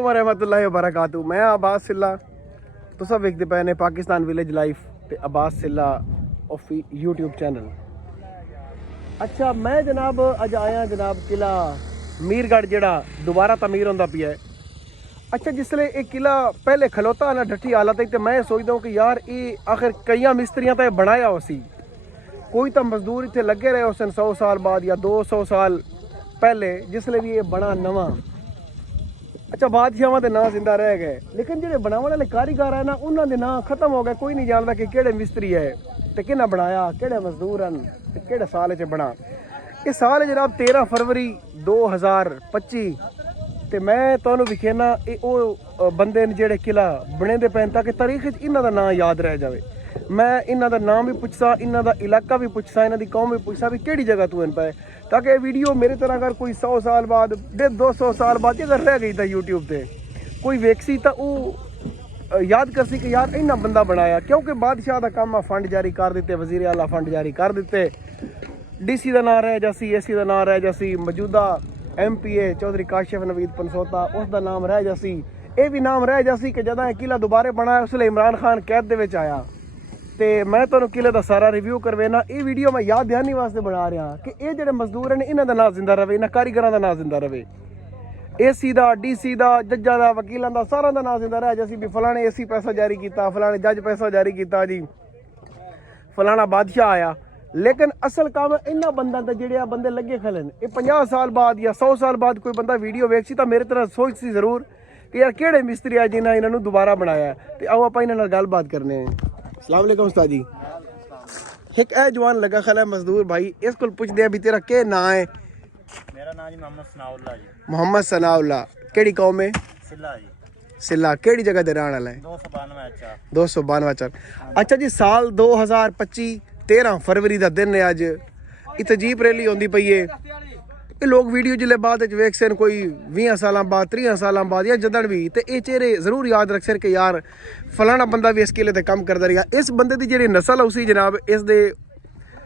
वालेकुम रहमतुल्लाहि व बरकातहू। मैं अब्बास सिल्ला, तुस वेखदे पे ने पाकिस्तान विलेज लाइफ ते अब्बास सिल्ला यूट्यूब चैनल। अच्छा मैं जनाब अज आया जनाब किला मीरगढ़ जेड़ा दोबारा तमीर होंदा पिया है। अच्छा जिसले एक किला पहले खलोता ना डठी हालत तो मैं सोचता हूँ कि यार ये आखिर कई मिस्त्रियां तो बनाया उसी, कोई तो मजदूर इतने लगे रहे उस 100 साल बाद या 200 साल पहले जिसले भी ये बना नवा। अच्छा बादशाह के नाम जिंदा रह गए, लेकिन जो बनाने वाले कारीगर है ना उन्होंने नाम खत्म हो गए। कोई नहीं जानता कि केड़े मिस्त्री है तो कि बनाया, केड़े मजदूर हैं, केड़े साल च बना। ये साल जनाब 13 फरवरी 2025 ते मैं तुहानू विखेना ये वो बंदे ने जेड़े किला बने दे पैन ताकि तारीख इन्हों का नाम याद रह जाए। मैं इन्हों का नाम भी पुछसा, इन्हों का इलाका भी पुछसा, इन्हों की कौम भी पुछसा भी किहड़ी जगह तू इन पे, ताकि वीडियो मेरे तरह अगर कोई 100 साल बाद 200 साल बाद अगर रह गई था यूट्यूब पर कोई वेखसी तो वो याद कर सी कि यार इन्ना बंदा बनाया। क्योंकि बादशाह का काम फंड जारी कर दिते, वजीर आला फंड जारी कर दिते, DC का नाम रह जासी, AC का नाम रह जासी, मौजूदा MPA चौधरी काशिफ नवीद पनसोता उसका नाम रह जासी, ये भी नाम रह जासी कि जदा किला दोबारा बनाया उसले इमरान खान कैद दे विच आया। तो मैं तुहानू किले का सारा रिव्यू करवेना। ये वीडियो मैं याद दहानी वास्ते बना रहा कि ये जो मजदूर हैं इन्हों का नाम जिंदा रहे, इन्होंने कारीगर का नाम जिंदा रहे, AC का DC का जज्जा का वकीलों का सारा का नाम जिंदा रह जासी भी फलाने AC पैसा जारी किया, फलाने जज पैसा जारी किया जी, फलाना बादशाह आया। लेकिन असल काम इन्होंने बंदा तो जोड़े बंदे लगे खले ये 50 साल बाद या 100 साल बाद कोई बंदा वीडियो वेख सी तो मेरे तरह सोच सी जरूर कि यार केड़े मिस्त्री है जिन्हें इन्होंने दोबारा बनाया। तो आओ आप इन्होंने गलबात करने हैं। अस्सलाम वालेकुम उस्ताद जी। एक ए जवान लगा खला मजदूर भाई, इस को पूछते हैं भी तेरा क्या नाम है? मेरा नाम जी मोहम्मद सनाउल्लाह जी। मोहम्मद सनाउल्लाह, केड़ी कौम है? सिल्ला जी। सिल्ला, केड़ी जगह दे रहने वाला है? 292 4। अच्छा जी साल 2025 13 फरवरी का दिन है अज। इतने जीप रैली होंदी पई है। ये लोग वीडियो जिले बाद वेख सन कोई 20 साल बाद 30 साल बाद या जदन भी, तो ये चेहरे जरूर याद रख सन कि यार फलाना बंदा भी इस किले ते काम करता रहा। इस बंदे की जी नस्ल उसी जनाब इस दे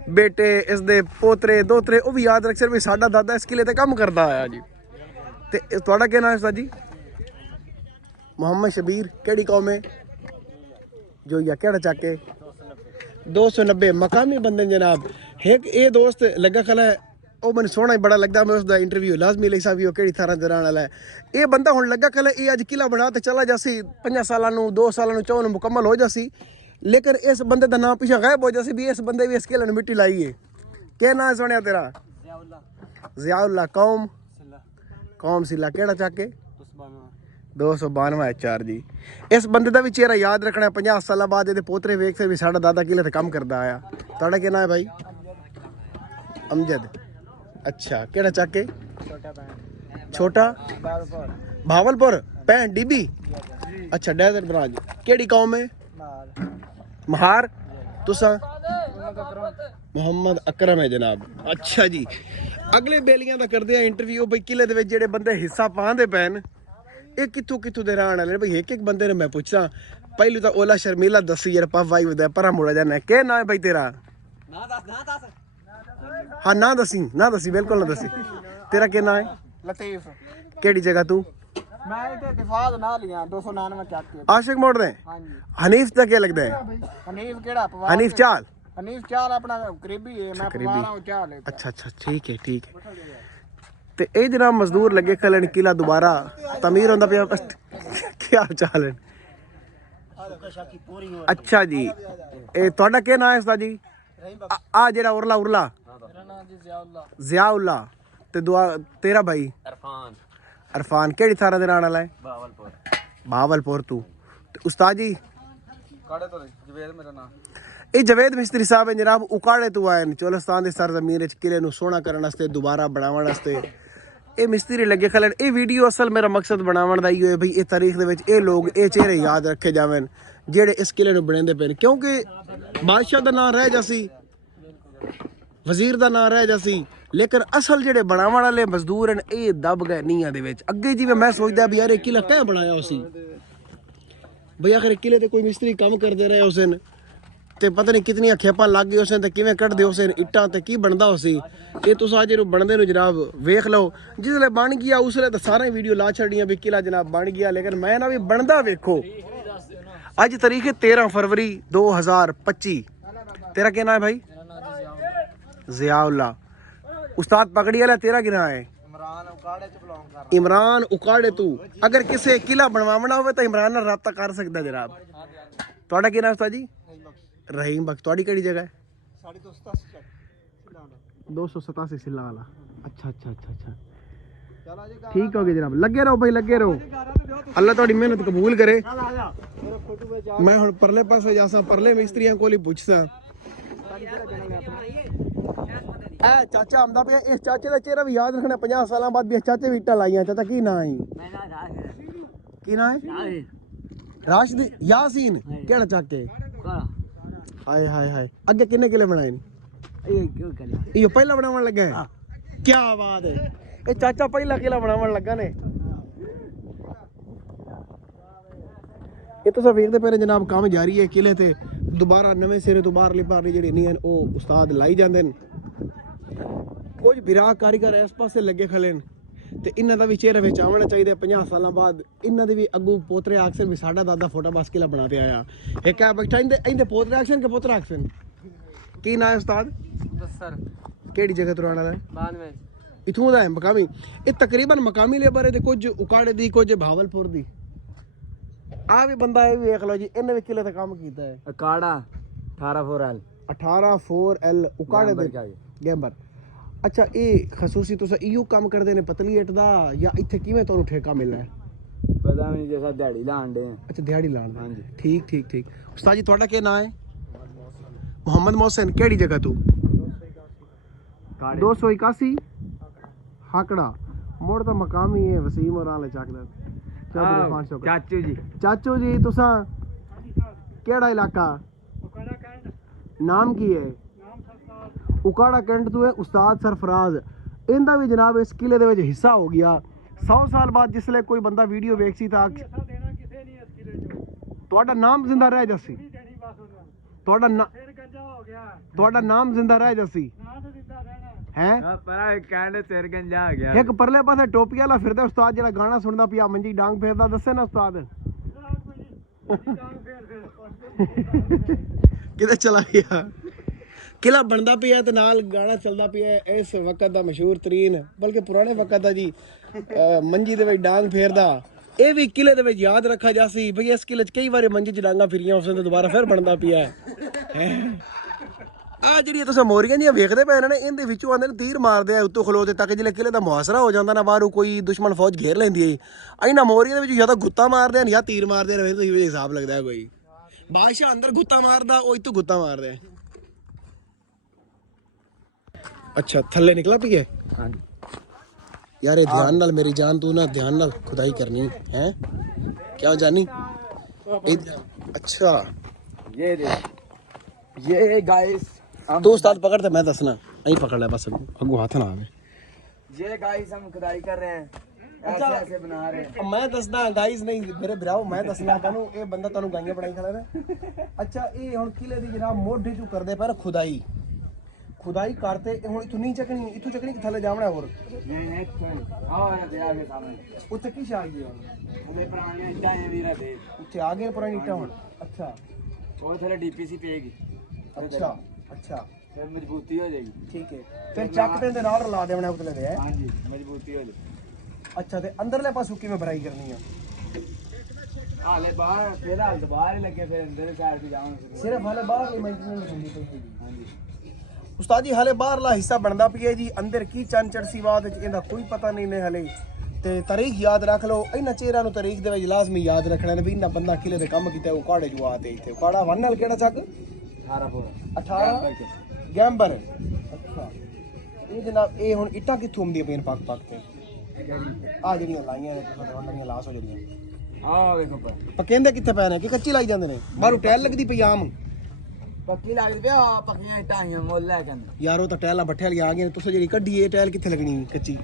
बेटे, इस दे पोतरे दोतरे वो भी याद रख सन भी साडा दादा इस किले ते काम करता आया जी। तो तुहाडा क्या नाम है उस्ताद जी? मोहम्मद शबीर, केड़ी कौम है? जो या केड़ा चाके 290 मकामी बंदे जनाब। एक ये दोस्त लगा खला है वो मैंने सोहना ही बड़ा लगता, मैं उसका इंटरव्यू लाजमी ले सा भी कि थारा दरान वाला है। ये बंदा हुण लगा खला ये अज किला बना तो चला जासी 5 साल 2 साल 4 मुकम्मल हो जासी, लेकिन इस बंदे का नाम पीछे गायब हो जासी भी इस बंदे भी इस किले मिट्टी लाई है। क्या नाम है सुनिया तेरा? जियाउल्लाह। कौम? कौम सिला, केड़ा चाके 292 4 जी। इस बंदे का भी चेहरा याद रखना है। 50 साल बाद ये पोतरे वेख से भी साडा दादा किले ते काम करता आया। तुहाडा क्या नाम है भाई? अमजद। अच्छा केड़ा चाके? छोटा भावलपुर पैन DB। अच्छा डेजर्ट ब्रांच, केड़ी कौम है? महार। तुसा? मोहम्मद अकरम है जनाब। अच्छा जी अगले बेलियां का करते हैं इंटरव्यू भाई किले दे विच जेड़े बंदे हिस्सा पांदे पैन ये कितों कितों दे रहने वाले भाई। एक बंदे ने मैं पूछा पहलू तो ओला शर्मिला दसी यार पफ वाई वदा परा मुड़ा जाना। क्या नाम है भाई तेरा? हाँ ना दसी बिल्कुल ना दसी। तेरा क्या नाम है? लतीफ। केड़ी जगह तू? मैं इधर दिफाद ना लिया 299 चाके। आशिक मोड़ दे। हां जी। हनीफ का क्या लगता है? हनीफ केड़ा पवार? हनीफ चाल। हनीफ चाल अपना करीबी है, मैं पवार हूं चाल है। अच्छा ठीक है ठीक है। ते ये जनाब मजदूर लगे खलन किला दोबारा तमीर होंदा पिया। क्या चाल है? अच्छा जी ए तुहाडा क्या नाम है उस्ताद जी? आ जेड़ा उरला मेरा नाम जी जियाउल्लाह। ते दुआ तेरा भाई? अरफान। केड़ी थारा दे रहने वाला है? भावलपुर तू। उस्ताद जी? जवेद मेरा नाम। ये जवेद मिस्त्री साहब है जनाब उकाड़े तो आए चोलिस्तान की सरजमीन किले नूं सोहना करने वास्ते दोबारा बनावन वास्ते ये मिस्त्री लगे खलन। ये वीडियो असल मेरा मकसद बनावन दा ही है भाई ये तारीख दे विच ये लोग ये चेहरे याद रखे जावन जेड़े इस किले नूं बनेंदे पे, क्योंकि बादशाह दा नाम रह जासी, वजीर दा नाम रह जासी, लेकिन असल जेड़े बनावन वाले मजदूर हैं ये दब गए नीआं दे विच। अगे जिवें मैं सोचदा भी यार ये किला क्या बनाया उसी भाई, आखिर किले ते कोई मिस्त्री काम करते रहे उस दिन ਤੇ ਪਤਾ ਨਹੀਂ ਕਿਤਨੀਆਂ ਖੇਪਾਂ ਲੱਗ ਗਈ ਉਸੇ ਤੇ ਕਿਵੇਂ ਕੱਢਦੇ ਉਸੇ ਇੱਟਾਂ ਤੇ ਕੀ ਬਣਦਾ ਉਸੇ ਇਹ ਤੁਸੀਂ ਅੱਜ ਇਹਨੂੰ ਬਣਦੇ ਨੂੰ ਜਨਾਬ ਵੇਖ ਲਓ ਜਿਸਲੇ ਬਣ ਗਿਆ ਉਸਲੇ ਤਾਂ ਸਾਰਾ ਵੀਡੀਓ ਲਾ ਛੱਡੀਆਂ ਵੀ ਕਿਲਾ ਜਨਾਬ ਬਣ ਗਿਆ ਲੇਕਿਨ ਮੈਂ ਨਾ ਵੀ ਬਣਦਾ ਵੇਖੋ ਅੱਜ ਤਾਰੀਖ ਹੈ 13 ਫਰਵਰੀ 2025 तेरा क्या नाम है भाई जियाउल्ला उस्ताद पकड़ी वाला तेरा क्या नाम है इमरान उकाड़े तू अगर किसी किला बनवाना हो तो इमरान नाल राब्ता कर सकदा जनाब ਤੁਹਾਡਾ ਕੀ ਨਾਮ ਉਸਤਾਦ ਜੀ रहीम बख्श ਤੁਹਾਡੀ ਕਿਹੜੀ ਜਗ੍ਹਾ ਹੈ 287 सिला वाला अच्छा अच्छा अच्छा अच्छा ठीक हो गया जनाब लगे रहो भाई लगे रहो अल्लाह ਤੁਹਾਡੀ ਮਿਹਨਤ ਕਬੂਲ ਕਰੇ मैं ਹੁਣ परले पासे जासा परले मिस्त्रियां कोल ही पुछसा ए चाचा आंदा पे इस चाचे ਦਾ ਚਿਹਰਾ ਵੀ ਯਾਦ ਰੱਖਣਾ 50 ਸਾਲਾਂ ਬਾਅਦ ਵੀ ਇਸ ਚਾਚੇ ਵੀ ਇੱਟਾਂ ਲਾਈਆਂ ਚਾਚਾ ਕੀ ਨਾਂ ਹੈ ਕੀ ਨਾਂ ਹੈ ਰਾਸ਼ਦ ਯਾਸੀਨ ਕਿਹੜਾ ਚਾਕੇ ਹਾਏ ਹਾਏ ਹਾਏ ਅੱਗੇ ਕਿੰਨੇ ਕਿਲੇ ਬਣਾਏ ਨੇ ਇਹ ਪਹਿਲਾ ਬਣਾਉਣ ਲੱਗਾ ਹੈ ਕੀ ਬਾਤ ਹੈ ਇਹ ਚਾਚਾ ਪਹਿਲਾ ਕਿਲਾ ਬਣਾਉਣ ਲੱਗਾ ਨੇ ਇਹ ਤੁਸੀਂ ਵੇਖਦੇ ਪਏ ਜਨਾਬ ਕੰਮ ਜਾਰੀ ਹੈ ਕਿਲੇ ਤੇ ਦੁਬਾਰਾ ਨਵੇਂ ਸਿਰੇ ਤੋਂ ਬਾਹਰਲੀ ਪਾਰਲੀ ਜਿਹੜੀ ਨਹੀਂ ਹਨ ਉਹ ਉਸਤਾਦ ਲਾਈ ਜਾਂਦੇ ਨੇ ਕੁਝ ਬਿਰਾ ਕਾਰੀਗਰ ਇਸ ਪਾਸੇ ਲੱਗੇ ਖਲੇ ਨੇ ਤੇ ਇਹਨਾਂ ਦਾ ਵੀ ਚਿਹਰੇ ਵਿੱਚ ਆਉਣਾ ਚਾਹੀਦਾ 50 ਸਾਲਾਂ ਬਾਅਦ ਇਹਨਾਂ ਦੇ ਵੀ ਅੱਗੂ ਪੋਤਰੇ ਆਖਸਨ ਵੀ ਸਾਡਾ ਦਾਦਾ ਫੋਟਾ ਬਸ ਕਿਲਾ ਬਣਾ ਤੇ ਆਇਆ ਇੱਕ ਹੈ ਬੈਠਾ ਇਹਦੇ ਪੋਤਰੇ ਆਖਸਨ ਕਿ ਪੁੱਤਰ ਆਖਸਨ ਕੀ ਨਾਂ ਹੈ ਉਸਤਾਦ ਸਰ ਕਿਹੜੀ ਜਗ੍ਹਾ ਤੋਂ ਆਣਾ ਹੈ 92 ਇਥੋਂ ਦਾ ਹੈ ਮਕਾਮੀ ਇਹ ਤਕਰੀਬਨ ਮਕਾਮੀ ਲੇਬਰ ਦੇ ਕੁਝ ਉਕਾੜੇ ਦੀ ਕੁਝ ਭਾਵਲਪੁਰ ਦੀ ਆ ਵੀ ਬੰਦਾ ਇਹ ਵੀ ਵੇਖ ਲਓ ਜੀ ਇਹਨੇ ਵੀ ਕਿਲੇ ਤੇ ਕੰਮ ਕੀਤਾ ਹੈ ਅਕਾੜਾ 18 4L ਉਕਾੜੇ ਦੇ ਗੈਂਬਰ ਅੱਛਾ ਇਹ ਖਸੂਸੀ ਤੁਸੀਂ ਇਹੋ ਕੰਮ ਕਰਦੇ ਨੇ ਪਤਲੀ ਇੱਟ ਦਾ ਜਾਂ ਇੱਥੇ ਕਿਵੇਂ ਤੁਹਾਨੂੰ ਠੇਕਾ ਮਿਲਣਾ ਹੈ ਪਤਾ ਨਹੀਂ ਜੈਸਾ ਦਿਹਾੜੀ ਲਾਉਂਦੇ ਆ ਅੱਛਾ ਦਿਹਾੜੀ ਲਾਉਂਦੇ ਹਾਂਜੀ ਠੀਕ ਠੀਕ ਠੀਕ ਉਸਤਾਦ ਜੀ ਤੁਹਾਡਾ ਕੀ ਨਾਮ ਹੈ मोहम्मद मोहसिन केड़ी जगह तू 281 हाकड़ा मोड़ तो मकामी है वसीम और आले चाकदा चाचू जी तुसा केड़ा इलाका नाम की है उकाड़ा कैंट तू है उस्ताद सरफराज इंदा भी जनाब इस किले दे विच हिस्सा हो गया 100 साल बाद जिसले कोई बंदा वीडियो वेख सी तां तुहाडा नाम जिंदा रह जसी ਤੁਹਾਡਾ ਨਾਮ ਜ਼ਿੰਦਾ ਰਹਿ ਜਸੀ ਹੈ ਪਰਾ ਕਹਿੰਦੇ ਸਿਰਗੰਜਾ ਆ ਗਿਆ ਇੱਕ ਪਰਲੇ ਪਾਸੇ ਟੋਪੀ ਵਾਲਾ ਫਿਰਦਾ ਉਸਤਾਦ ਜਿਹੜਾ ਗਾਣਾ ਸੁਣਦਾ ਪਿਆ ਮੰਜੀ ਡਾਂਗ ਫੇਰਦਾ ਦੱਸੇ ਨਾ ਉਸਤਾਦ ਕਿਤੇ ਚਲਾ ਗਿਆ ਕਿਲਾ ਬਣਦਾ ਪਿਆ ਤੇ ਨਾਲ ਗਾਣਾ ਚੱਲਦਾ ਪਿਆ ਇਸ ਵਕਤ ਦਾ ਮਸ਼ਹੂਰ ਤਰੀਨ ਬਲਕਿ ਪੁਰਾਣੇ ਵਕਤ ਦਾ ਜੀ ਮੰਜੀ ਦੇ ਵਿੱਚ ਡਾਂਗ ਫੇਰਦਾ ਇਹ ਵੀ ਕਿਲੇ ਦੇ ਵਿੱਚ ਯਾਦ ਰੱਖਾ ਜਾਸੀ ਭਈ ਇਸ ਕਿਲੇ 'ਚ ਕਈ ਵਾਰੀ ਮੰਜੀ 'ਚ ਡਾਂਗਾ ਫਿਰੀਆਂ ਉਸ ਤੋਂ ਦੁਬਾਰਾ ਫਿਰ ਬਣਦਾ ਪਿਆ ਆ ਜਿਹੜੀਆਂ ਤੁਸੀਂ ਮੋਰੀਆਂ ਜੀਆਂ ਵੇਖਦੇ ਪਏ ਨੇ ਇਹਦੇ ਵਿੱਚੋਂ ਆਂਦੇ ਨੇ ਤੀਰ ਮਾਰਦੇ ਆ ਉੱਤੋਂ ਖਲੋਤੇ ਤੱਕ ਜਿਹੜੇ ਕਿਲੇ ਦਾ ਮੁਹਾਸਰਾ ਹੋ ਜਾਂਦਾ ਨਾ ਬਾਹਰੋਂ ਕੋਈ ਦੁਸ਼ਮਣ ਫੌਜ ਘੇਰ ਲੈਂਦੀ ਹੈ ਇਹਨਾਂ ਮੋਰੀਆਂ ਦੇ ਵਿੱਚ ਜਾਂ ਤਾਂ ਗੁੱਤਾ ਮਾਰਦੇ ਆ ਜਾਂ ਤੀਰ ਮਾਰਦੇ ਨੇ ਤੁਸੀਂ ਵੀ ਹਿਸਾਬ ਲੱਗਦਾ ਕੋਈ ਬਾਦਸ਼ਾਹ ਅੰਦਰ ਗੁੱਤਾ ਮਾਰਦਾ ਉਹ ਇੱਥੋਂ ਗੁੱਤਾ ਮਾਰਦੇ ਆ ਅੱਛਾ ਥੱਲੇ ਨਿਕਲਾ ਪਈ ਹੈ ਹਾਂਜੀ यार ये ध्यान नाल मेरी जान तू ना ध्यान नाल खुदाई करनी है क्या जानी अच्छा ये गाइस तू उस्ताद पकड़ मैं दसना यही पकड़ ले बस अगू हाथ ना आवे ये गाइस हम खुदाई कर रहे हैं ऐसे ऐसे बना रहे हैं मैं दसदा गाइस नहीं मेरे भराओ मैं दसना तानू ये बंदा तानू गाइयां बनाई खड़ा है अच्छा ये हुन किले दी जनाब मोढे चू करदे पर खुदाई करते हुन इथों नहीं चकनी इथों चकनी कि थले जावना और नहीं हां दे आगे सामने उत्ते की आ गई हमें पुराने ईटा है वीरा दे उत्ते आ गए पुरानी ईटा हुन अच्छा और थले डीपीसी पेगी अच्छा अच्छा फिर मजबूती हो जाएगी ठीक है फिर चक ते दे नाल ला देवना उतले दे हां जी मजबूती हो जाए अच्छा ते अंदरले पासों किवें भराई करनी है हाले बाहर फिर हाल बाहर ही लगे फिर अंदर साइड पे जाऊं सिर्फ हाले बाहर ही मेंटेनेंस होनी चाहिए हां जी उस्ताद जी हाले बाहरला हिस्सा बनता पिया जी अंदर की चंद चड़सी बात इहदा कोई पता नहीं ने हाले ते तारीख याद रख लो इन्हां चेहरा नु तारीख दे विच लाजमी याद रखना ने भी इन्हां बंदा किले दे काम कीता उकाड़े जो आते इथे उकाड़ा वन नाल केड़ा चक 18 गैंबर अच्छा ये जनाब ये हुन इट्टां कित्थों आंदी पईन पाक ते आ जेड़ियां लाईयां ने तुहाडे वंडीਆਂ लास हो जंदियां हां देखो पर पकेंदे कित्थे पए ने कि कच्ची लाई जांदे ने बाहरों टैल लगदी पई आम पक्की लग पिया पक्कियां इटां आईयां मोल लै के यार वो तो टैलां बट्ठे वाली आ गई तुसें जेड़ी कड्डी ए टैल कित्थे लगनी कच्ची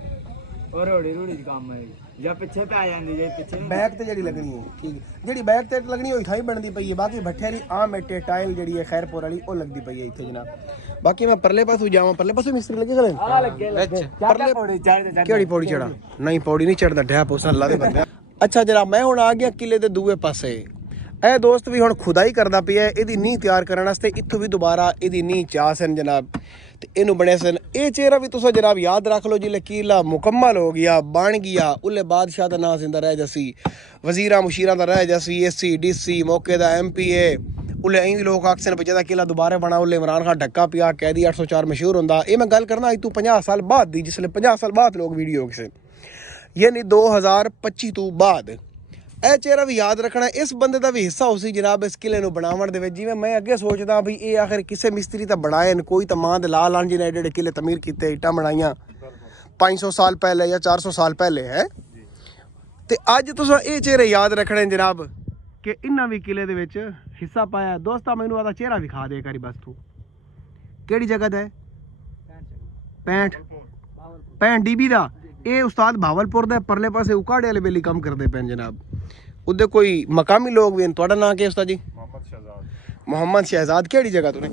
और रोड़ी दी काम है ਜਾਂ ਪਿੱਛੇ ਪੈ ਜਾਂਦੀ ਜੇ ਪਿੱਛੇ ਬੈਕ ਤੇ ਜਿਹੜੀ ਲੱਗਣੀ ਹੈ ਠੀਕ ਹੈ। ਜਿਹੜੀ ਬੈਕ ਤੇ ਲੱਗਣੀ ਹੋਈ ਥਾਈ ਬਣਦੀ ਪਈ ਹੈ। ਬਾਕੀ ਭੱਠਿਆਂ ਦੀ ਆਮ ਇੱਟੇ ਟਾਇਲ ਜਿਹੜੀ ਹੈ ਖੈਰਪੁਰ ਵਾਲੀ ਉਹ ਲੱਗਦੀ ਪਈ ਹੈ ਇੱਥੇ ਜਨਾਬ। ਬਾਕੀ ਮੈਂ ਪਰਲੇ ਪਾਸੋਂ ਜਾਵਾਂ, ਪਰਲੇ ਪਾਸੋਂ ਮਿਸਤਰੀ ਲੱਗੇ ਖੜੇ ਆ ਲੱਗੇ ਪਰਲੇ ਪੌੜੀ ਚੜ੍ਹ ਕਿਹੜੀ ਪੌੜੀ ਚੜਾ? ਨਹੀਂ ਪੌੜੀ ਨਹੀਂ ਚੜਦਾ, ਢਿਆ ਪੋਸਾ ਅੱਲਾ ਦੇ ਬੰਦੇ। ਅੱਛਾ ਜਨਾਬ ਮੈਂ ਹੁਣ ਆ ਗਿਆ ਕਿਲੇ ਦੇ ਦੂਏ ਪਾਸੇ। ਇਹ ਦੋਸਤ ਵੀ ਹੁਣ ਖੁਦਾਈ ਕਰਦਾ ਪਿਆ ਇਹਦੀ ਨੀਂਹ ਤਿਆਰ ਕਰਨ ਵਾਸਤੇ। ਇੱਥੋਂ ਵੀ ਦੁਬਾਰਾ ਇਹਦੀ ਨੀਂਹ ਚਾਹ ਸਨ ਜਨਾਬ ਤੇ ਇਹਨੂੰ ਬਣੇ ਸਨ। ਇਹ ਚਿਹਰਾ ਵੀ ਤੁਸੀਂ ਜਨਾਬ ਯਾਦ ਰੱਖ ਲਓ ਜਿਲੇ ਕਿਲਾ ਮੁਕੰਮਲ ਹੋ ਗਿਆ ਬਣ ਗਿਆ ਉਲੇ ਬਾਦਸ਼ਾਹ ਦਾ ਨਾਂ ਜ਼ਿੰਦਾ ਰਹਿ ਜਾਸੀ, ਵਜ਼ੀਰਾਂ ਮੁਸ਼ੀਰਾਂ ਦਾ ਰਹਿ ਜਾਸੀ, ਐਸਸੀ ਡੀਸੀ ਮੌਕੇ ਦਾ ਐਮਪੀਏ ਉਲੇ ਐਂ ਵੀ ਲੋਕ ਆਖਦੇ ਨੇ ਜਿਹਦਾ ਕਿਲਾ ਦੁਬਾਰਾ ਬਣਾ ਉਲੇ ਇਮਰਾਨ ਖਾਨ ਢੱਕਾ ਪਿਆ ਕੈਦੀ 804 ਮਸ਼ਹੂਰ ਹੁੰਦਾ। ਇਹ ਮੈਂ ਗੱਲ ਕਰਨਾ ਅੱਜ ਤੋਂ 50 ਸਾਲ ਬਾਅਦ ਦੀ, ਜਿਸਲੇ 50 ਸਾਲ ਬਾਅਦ ਲੋਕ ਵੀਡੀਓ ਕਿਸੇ ਯਾਨੀ 2025 ਤੋਂ ਬਾਅਦ। ਇਹ ਚਿਹਰਾ ਵੀ ਯਾਦ ਰੱਖਣਾ। ਇਸ ਬੰਦੇ ਦਾ ਵੀ ਹਿੱਸਾ ਹੋ ਸੀ ਜਨਾਬ ਇਸ ਕਿਲੇ ਨੂੰ ਬਣਾਉਣ ਦੇ ਵਿੱਚ। ਜਿਵੇਂ ਮੈਂ ਅੱਗੇ ਸੋਚਦਾ ਵੀ ਇਹ ਆਖਿਰ ਕਿਸੇ ਮਿਸਤਰੀ ਤਾਂ ਬਣਾਏ ਨੇ, ਕੋਈ ਤਾਂ ਮਾਂ ਦੇ ਲਾਲ ਆਣ ਜੀ ਨੇ ਜਿਹੜੇ ਕਿਲੇ ਤਮੀਰ ਕੀਤੇ, ਇੱਟਾਂ ਬਣਾਈਆਂ 500 ਸਾਲ ਪਹਿਲੇ ਜਾਂ 400 ਸਾਲ ਪਹਿਲੇ ਹੈ। ਤੇ ਅੱਜ ਤੁਸੀਂ ਇਹ ਚਿਹਰੇ ਯਾਦ ਰੱਖਣੇ ਜਨਾਬ ਕਿ ਇਹਨਾਂ ਵੀ ਕਿਲੇ ਦੇ ਵਿੱਚ ਹਿੱਸਾ ਪਾਇਆ। ਦੋਸਤਾ ਮੈਨੂੰ ਆਦਾ ਚਿਹਰਾ ਵਿਖਾ ਦੇ ਕਰੀ ਬਸ ਤੂੰ ਕਿਹੜੀ ਜਗ੍ਹਾ ਦਾ ਹੈ? 65 DB ਦਾ। ਇਹ ਉਸਤਾਦ ਭਾਵਲਪੁਰ ਦਾ ਪਰਲੇ ਪਾਸੇ ਉਕਾੜੇ ਵਾਲੇ ਵੇਲੇ ਕੰਮ ਕਰਦੇ ਪਏ ਜਨਾਬ। ਉਹਦੇ ਕੋਈ ਮਕਾਮੀ ਲੋਕ ਵੀ ਹਨ। ਤੁਹਾਡਾ ਨਾਂ ਕੀ ਹੈ ਉਸਤਾਦ ਜੀ? ਮੁਹੰਮਦ ਸ਼ਹਿਜ਼ਾਦ। ਕਿਹੜੀ ਜਗ੍ਹਾ ਤੋਂ ਨੇ?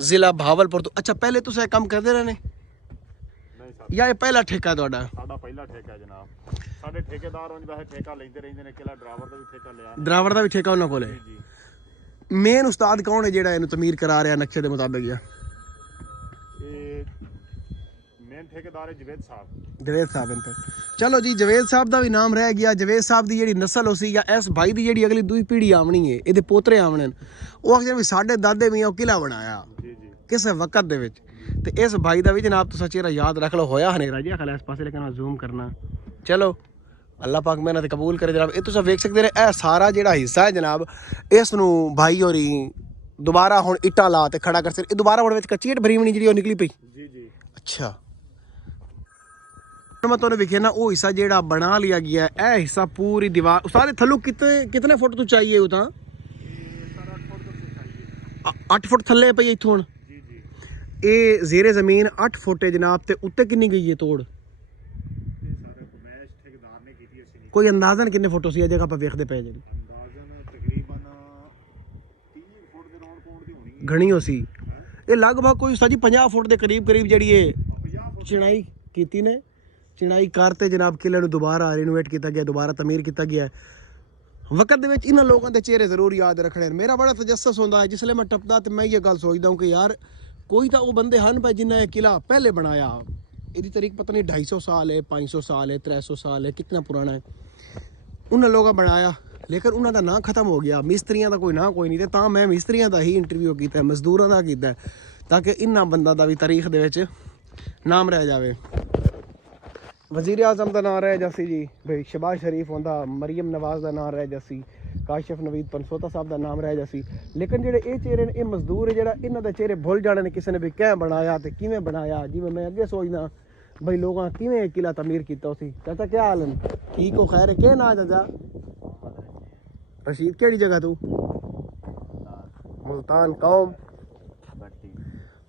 ਜ਼ਿਲ੍ਹਾ ਭਾਵਲਪੁਰ ਤੋਂ। ਅੱਛਾ ਪਹਿਲੇ ਤੁਸੀਂ ਇਹ ਕੰਮ ਕਰਦੇ ਰਹੇ ਨੇ ਜਾਂ ਇਹ ਪਹਿਲਾ ਠੇਕਾ ਤੁਹਾਡਾ? ਸਾਡਾ ਪਹਿਲਾ ਠੇਕਾ ਜਨਾਬ। ਸਾਡੇ ਠੇਕੇਦਾਰ ਉਹਨਾਂ ਵੈਸੇ ਠੇਕਾ ਲੈਂਦੇ ਰਹਿੰਦੇ ਨੇ। ਕਿਲਾ ਡਰਾਈਵਰ ਦਾ ਵੀ ਠੇਕਾ ਲਿਆ, ਡਰਾਈਵਰ ਦਾ ਵੀ ਠੇਕਾ ਉਹਨਾਂ ਕੋਲ ਹੈ। ਮੇਨ ਉਸਤਾਦ ਕੌਣ ਹੈ ਜਿਹੜਾ ਇਹਨੂੰ ਤਮੀਰ ਕਰਾ ਰਿਹਾ ਨਕਸ਼ੇ ਦੇ ਮੁਤਾਬਿਕ? ਇਹ ਮੇਨ ਠੇਕੇਦਾਰ ਹੈ ਜਵੇਦ ਸਾਹਿਬ। ਜਵੇਦ ਸਾਹਿਬ ਇਨ ਤੇ ਚਲੋ ਜੀ ਜਵੇਦ ਸਾਹਿਬ ਦਾ ਵੀ ਨਾਮ ਰਹਿ ਗਿਆ। ਜਵੇਦ ਸਾਹਿਬ ਦੀ ਜਿਹੜੀ ਨਸਲ ਹੋ ਸੀ ਜਾਂ ਇਸ ਭਾਈ ਦੀ ਜਿਹੜੀ ਅਗਲੀ ਦੂਈ ਪੀੜ੍ਹੀ ਆਉਣੀ ਹੈ, ਇਹਦੇ ਪੋਤਰੇ ਆਉਣੇ ਨੇ, ਉਹ ਆਖਦੇ ਵੀ ਸਾਡੇ ਦਾਦੇ ਵੀ ਉਹ ਕਿਲਾ ਬਣਾਇਆ ਕਿਸੇ ਵਕਤ ਦੇ ਵਿੱਚ। ਤੇ ਇਸ ਭਾਈ ਦਾ ਵੀ ਜਨਾਬ ਤੁਸੀਂ ਚਿਹਰਾ ਯਾਦ ਰੱਖ ਲਓ। ਹੋਇਆ ਹਨੇਰਾ ਜੀ ਖਲਾ ਇਸ ਪਾਸੇ ਲੇਕਿਨ ਮੈਂ ਜ਼ੂਮ ਕਰਨਾ। ਚਲੋ ਅੱਲਾਹ ਪਾਕ ਮਿਹਨਤ ਕਬੂਲ ਕਰੇ ਜਨਾਬ। ਇਹ ਤੁਸੀਂ ਵੇਖ ਸਕਦੇ ਨੇ ਇਹ ਸਾਰਾ ਜਿਹੜਾ ਹਿੱਸਾ ਹੈ ਜਨਾਬ ਇਸ ਨੂੰ ਭਾਈ ਹੋਰੀ ਦੁਬਾਰਾ ਹੁਣ ਇੱਟਾਂ ਲਾ ਤੇ ਖੜਾ ਕਰ ਸਕਦੇ। ਇਹ ਦੁਬਾਰਾ ਹੁਣ ਵਿੱਚ ਕੱਚੀ ਇੱਟ ਭਰੀ ਹੋਣੀ ਜਿਹੜੀ ਉਹ ਨਿਕਲੀ ਪਈ। ਜੀ ਅੱਛਾ मैं तुमने विखे ना वो हिस्सा जेड़ा बना लिया गया है। ए हिस्सा पूरी दीवार सारे थल्लों कितने फुट तो चाहिए वो? 8 फुट थल्ले पई इत्थों ये जेरे जमीन 8 फुट है जनाब। ते उत्ते कितनी गई है तोड़? कोई अंदाजन कितने फुट सी जगह पर वेखते पे जी? घनी हो सी ये लगभग कोई साजी 50 फुट के करीब जी चिनाई की ने। चिनाई करते जनाब किले ਨੂੰ ਦੁਬਾਰਾ ਰੀਨੋਵੇਟ ਕੀਤਾ ਗਿਆ, ਦੁਬਾਰਾ ਤਮੀਰ ਕੀਤਾ ਗਿਆ। ਵਕਤ ਦੇ ਵਿੱਚ ਇਹਨਾਂ ਲੋਕਾਂ ਦੇ ਚਿਹਰੇ ਜ਼ਰੂਰ ਯਾਦ ਰੱਖਣੇ। ਮੇਰਾ ਬੜਾ ਤਜੱਸਸ ਹੁੰਦਾ ਹੈ ਜਿਸਲੇ ਮੈਂ ਟੱਪਦਾ ਤੇ ਮੈਂ ਇਹ ਗੱਲ ਸੋਚਦਾ ਹਾਂ ਕਿ ਯਾਰ ਕੋਈ ਤਾਂ ਉਹ ਬੰਦੇ ਹਨ ਭਾਈ ਜਿਨ੍ਹਾਂ ਇਹ ਕਿਲਾ ਪਹਿਲੇ ਬਣਾਇਆ। ਇਹਦੀ ਤਾਰੀਖ ਪਤਾ ਨਹੀਂ 250 ਸਾਲ ਹੈ, 500 ਸਾਲ ਹੈ, 300 ਸਾਲ ਹੈ, ਕਿੰਨਾ ਪੁਰਾਣਾ ਹੈ। ਉਹਨਾਂ ਲੋਕਾਂ ਬਣਾਇਆ ਲੇਕਿਨ ਉਹਨਾਂ ਦਾ ਨਾਂ ਖਤਮ ਹੋ ਗਿਆ। ਮਿਸਤਰੀਆਂ ਦਾ ਕੋਈ ਨਾਂ ਕੋਈ ਨਹੀਂ। ਤੇ ਤਾਂ ਮੈਂ ਮਿਸਤਰੀਆਂ ਦਾ ਹੀ ਇੰਟਰਵਿਊ ਕੀਤਾ, ਮਜ਼ਦੂਰਾਂ ਦਾ ਕੀਤਾ ਤਾਂ ਕਿ ਇਹਨਾਂ ਬੰਦਾ ਦਾ ਵੀ ਤਾਰੀਖ ਦੇ ਵਿੱਚ ਨਾਮ ਰਹਿ ਜਾਵੇ। वज़ीर आज़म का नाम रह जासी जी, भाई शहबाज शरीफ होंदा, मरियम नवाज का नाम रह जासी, काशिफ नवीद पनसोता साहब का नाम रह जासी। लेकिन जेडे ये चेहरे ने ये मजदूर है जेड़ा इन्हां दे चेहरे भुल जाने ने किसी ने भी क्या बनाया तो किवें बनाया। जिवें मैं अगे सोचदा भाई लोगों किवें किला तमीर कीता सी। चाचा क्या हाल है? ठीक हो खैर है? क्या नाम चाचा? रशीद। केड़ी जगह तू? मुल्तान कौम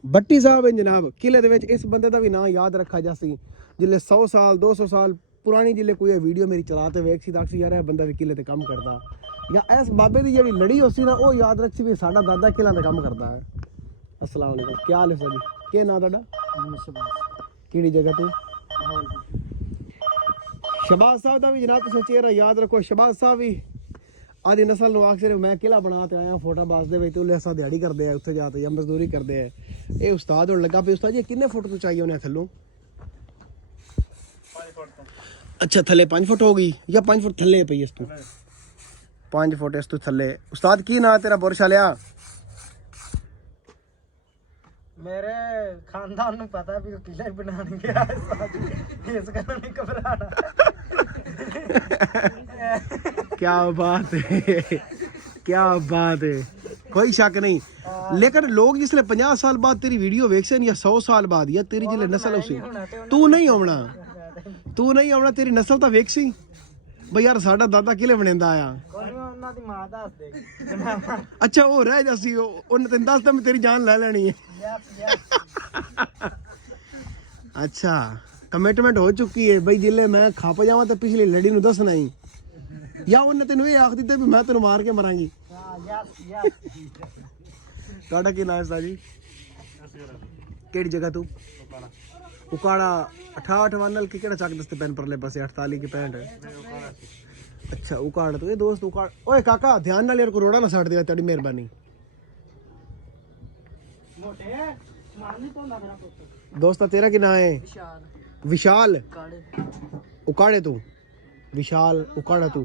भट्टी साहब है जनाब। किले दे विच इस बंदे दा भी नाम याद रखा जासी। जिले 100 साल 200 साल पुरानी जिले कोई वीडियो मेरी चलाते वेख सी ताकि यार बंदा भी किले ते काम करता या इस बाबे की जी लड़ी हो सी ना वो याद रख सी भी साडा दादा किला ते काम करता है। अस्सलाम वालेकुम। क्या हाल है सर जी? क्या नाम तुहाडा? केड़ी जगह तो? शहबाज साहब का भी जनाब तुसीं चेहरा याद रखो। शहबाज साहब भी आदि नस्ल नु आख सिर्फ मैं किला बना ते आया फोटाबाज दे विच उले असां दिहाड़ी करदे आ उत्थे जाते या मजदूरी करदे आ। ये उस्ताद होने लगा पे उस्ताद जी कितने फुट तो चाहिए उन्हें थल्लों? अच्छा थल्ले 5 फुट हो गई या 5 फुट थल्ले पई इस तो? 5 फुट इस तो थल्ले। उस्ताद की ना तेरा बुरश लिया? मेरे खानदान ਨੂੰ ਪਤਾ ਵੀ ਉਹ ਕਿਲਾ ਬਣਾਉਣ ਗਿਆ ਇਸ ਕਰਕੇ ਨਹੀਂ ਘਬਰਾਣਾ। क्या बात है, क्या बात है, कोई शक नहीं। लेकिन लोग जिसले 50 साल बाद तेरी वीडियो वेखसन या 100 साल बाद या तेरी जिले नस्ल उसी तू नहीं आना तेरी नस्ल तो वेख सी बई यार साडा दादा किले बनेंदा आया। ਉਹਨਾਂ ਦੀ ਮਾਂ ਦੱਸ ਦੇ। अच्छा वो रह जासी उन्हें तेन दस मैं तेरी जान ले लेनी है। अच्छा ਕਮਿਟਮੈਂਟ ਹੋ ਚੁੱਕੀ ਹੈ ਬਈ ਜਿੱਲੇ ਮੈਂ ਖੱਪ ਜਾਵਾਂ ਤੇ ਪਿਛਲੀ ਲੜੀ ਨੂੰ ਦੱਸਣਾ ਹੀ ਜਾਂ ਉਹਨੇ ਤੈਨੂੰ ਇਹ ਆਖ ਦਿੱਤਾ ਵੀ ਮੈਂ ਤੈਨੂੰ ਮਾਰ ਕੇ ਮਰਾਂਗੀ। ਤੁਹਾਡਾ ਕੀ ਨਾਮ ਹੈ ਉਸਤਾਦ ਜੀ? ਕਿਹੜੀ ਜਗ੍ਹਾ ਤੂੰ? ਉਕਾੜਾ 68 ਨਾਲ ਕਿ ਕਿਹੜਾ ਚੱਕ ਦਸਤੇ ਪੈਨ ਪਰਲੇ ਪਾਸੇ 48 की 65 अच्छा उकाड़ तो ये दोस्त उकाड़। ओए काका ध्यान नाल यार को रोड़ा ना साड़ दे तेरी मेहरबानी। दोस्ता तेरा की नाम है? विशाल। उकाड़े तू विशाल उकाड़ा तू।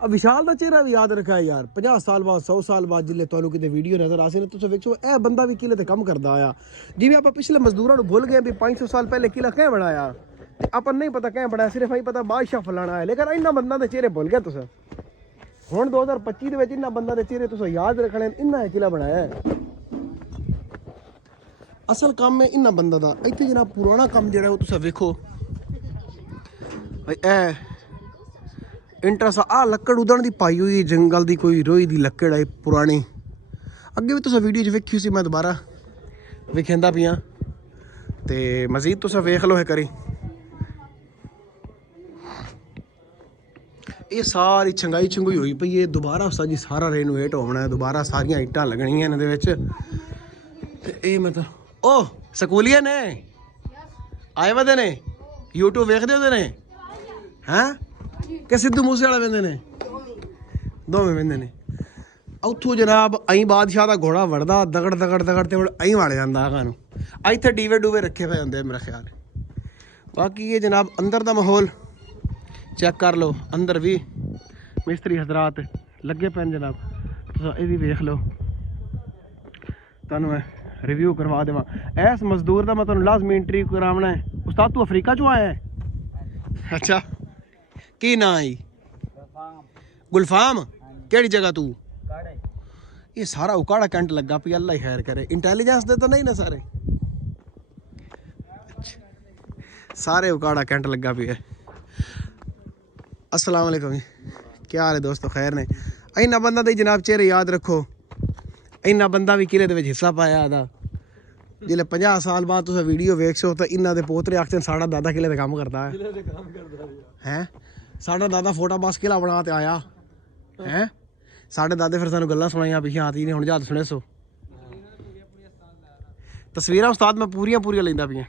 अब विशाल का चेहरा भी याद रखा है यार 50 साल बाद 100 साल बाद जिले ਤੁਹਾਨੂੰ ਕਿਤੇ ਵੀਡੀਓ ਨਜ਼ਰ ਆਸੇ ਨੇ ਤੁਸੀਂ ਵੇਖੋ ਇਹ ਬੰਦਾ ਵੀ ਕਿਲੇ ਤੇ ਕੰਮ ਕਰਦਾ ਆਇਆ। ਜਿਵੇਂ ਆਪਾਂ ਪਿਛਲੇ ਮਜ਼ਦੂਰਾਂ ਨੂੰ ਭੁੱਲ ਗਏ ਵੀ 500 ਸਾਲ ਪਹਿਲੇ ਕਿਲਾ ਕਿਵੇਂ ਬਣਾਇਆ ਤੇ ਆਪਾਂ ਨਹੀਂ ਪਤਾ ਕਿਵੇਂ ਬਣਾਇਆ ਸਿਰਫ ਹੀ ਪਤਾ ਬਾਦਸ਼ਾਹ ਫਲਾਣਾ ਹੈ ਲੇਕਿਨ ਇਹਨਾਂ ਬੰਦਾਂ ਦੇ ਚਿਹਰੇ ਭੁੱਲ ਗਏ ਤੁਸੀਂ। ਹੁਣ 2025 ਦੇ ਵਿੱਚ ਇਹਨਾਂ ਬੰਦਾਂ ਦੇ ਚਿਹਰੇ ਤੁਸੀਂ ਯਾਦ ਰੱਖਣੇ ਇਹਨਾਂ ਕਿਲਾ ਬਣਾਇਆ ਹੈ। ਅਸਲ ਕੰਮ ਹੈ ਇਹਨਾਂ ਬੰਦਾ ਦਾ। ਇੱਥੇ ਜਿਹੜਾ ਪੁਰਾਣਾ ਕੰਮ ਜਿਹੜਾ ਉਹ ਤੁਸੀਂ ਵੇਖੋ ਇਹ इंट्रस आ लक्कड़ उदण दी पाई हुई जंगल दी कोई रोई दी लक्कड़ है पुरानी। अगे भी तुसा वीडियो च वेखी सी मैं दोबारा वेखेंदा पियां ते मजीद तुसा वेख लो है करी। ये सारी छंगाई छंगुई हुई पई है दोबारा उस्ताद जी सारा रेनोवेट होना है दोबारा सारियां इट्टां लगणियां इहदे विच ते ये मतलब ओ स्कूलिया ने आए वदे ने यूट्यूब वेखदे होंदे ने हैं कि सिद्धू मूसे वाला वेंदे ने दोवें वेंदे ने। उत्थों जनाब अई बादशाह का घोड़ा वड़दा दगड़ दगड़ दगड़ ते अई वड़ जांदा खानू इत्थे डीवे डूवे रखे हुए होंदे मेरा ख्याल। बाकी ये जनाब अंदर दा माहौल चेक कर लो अंदर भी मिस्त्री हजरात लगे पे जनाब तुस ये भी वेख लो तुहानू रिव्यू करवा देवां। इस मजदूर का मैं तुहानू लाजमी इंटरव्यू करावना है। उस्ताद तू अफ्रीका चों आया है? अच्छा की ना आई? गुलफाम केड़ी जगह तू? ये सारा उकाड़ा कैंट लगा पी अल्लाह ही खैर करे। इंटैलिजेंस दे तो नहीं ना सारे? सारे उकाड़ा कैंट लगा पी है। अस्सलाम वालेकुम जी क्या हाल है दोस्तों खैर ने। इन्ना बंदा दे जनाब चेहरे याद रखो। इन्ना बंदा भी किले दे विच हिस्सा पाया आदा जिले 50 साल बाद तुस वीडियो वेखो तो इन्ना दे पोतरे आखदे साड़ा दादा किले दे काम करदा है। साड़ा दादा फोटा बस किला बना ते आया है। साढ़े दादे फिर सानू गल्लां सुनाइयां पिछे हाथी ने हुण याद सुने सो तस्वीरां उस्ताद मैं पूरियां पूरियां लैंदा पियां।